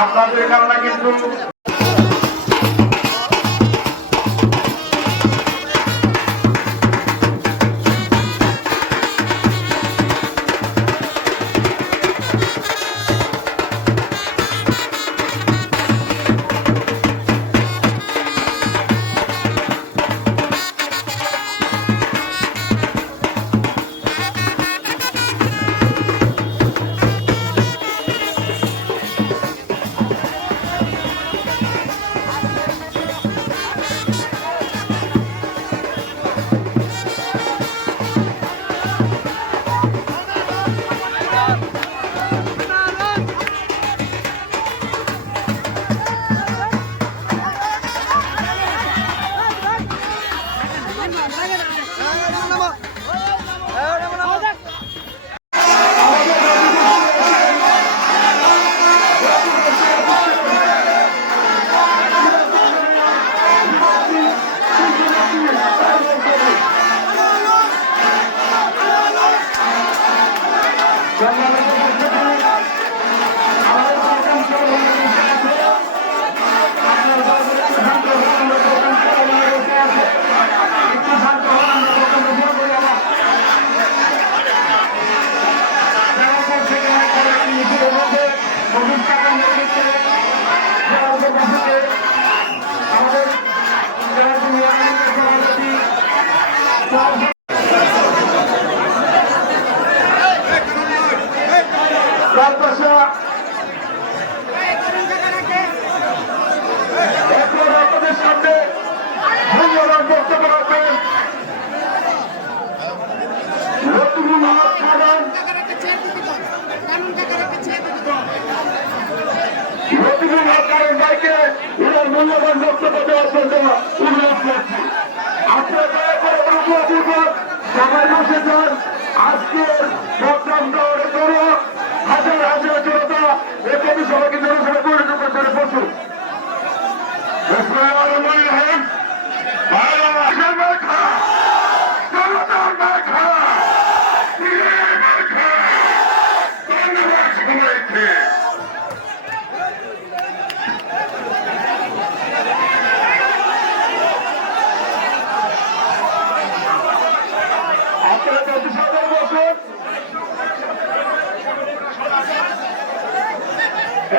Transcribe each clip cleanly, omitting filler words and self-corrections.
আপনাদের কারণে কিন্তু মূল্যবান বক্তব্য দেওয়ার জন্য অনুরোধ করছি। আপনারা দয়া করে সবাই বসে যান। আজকের প্রোগ্রাম করো হাজার হাজার জনতা এখানে সবাইকে জনসভা পরিণত করতে বসুন।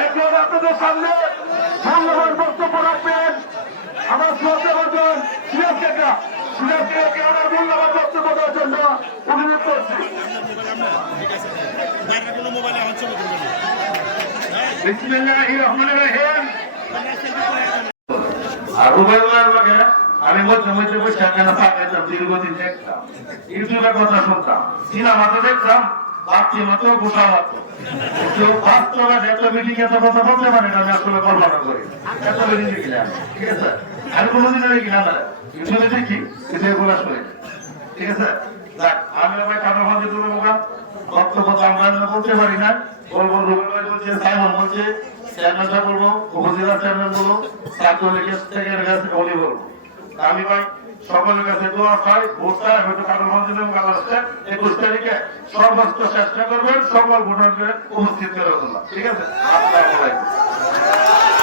এখন আপনাদের সামনে মূল্যবান বক্তব্য রাখবেন আমার শ্রদ্ধাভাজন সিরাজ কাকা। সিরাজ কাকাকে আমার মূল্যবান বক্তব্য দেওয়ার জন্য অনুরোধ করছি। আমি মধ্যে মধ্যে বসে থাকতাম, দীর্ঘদিন দেখতাম, ইউটিউবের কথা শুনতাম, সিনেমাতে দেখতাম, ভাবছি মাত্র গোসা মাত্র বাস্তবে এত মিটিং এত কথা বলতে পারে না। আমি আসলে কল্পনা করি এত মিটিং দেখিলাম, ঠিক আছে। আমি কোনোদিন দেখি না, ইউটিউবে দেখি কিন্তু এগুলো শুনে, ঠিক আছে। আমি ভাই কাটা ভাবি তুলে বক্তব্য আমরা বলতে পারি না। বলবো রুবেল ভাই বলছে, সাইমন বলছে, চেয়ারম্যানটা বলবো, উপজেলা চেয়ারম্যান বলবো, ছাত্রলীগের থেকে উনি বলবো। আমি ভাই সকলের কাছে দোয়া পাই, ভোটটা হয়তো কারো মন্দির এবং কাগজটা 21 তারিখে সর্বোচ্চ চেষ্টা করবেন সকল ভোটারকে উপস্থিত করার জন্য, ঠিক আছে। আসসালামু আলাইকুম।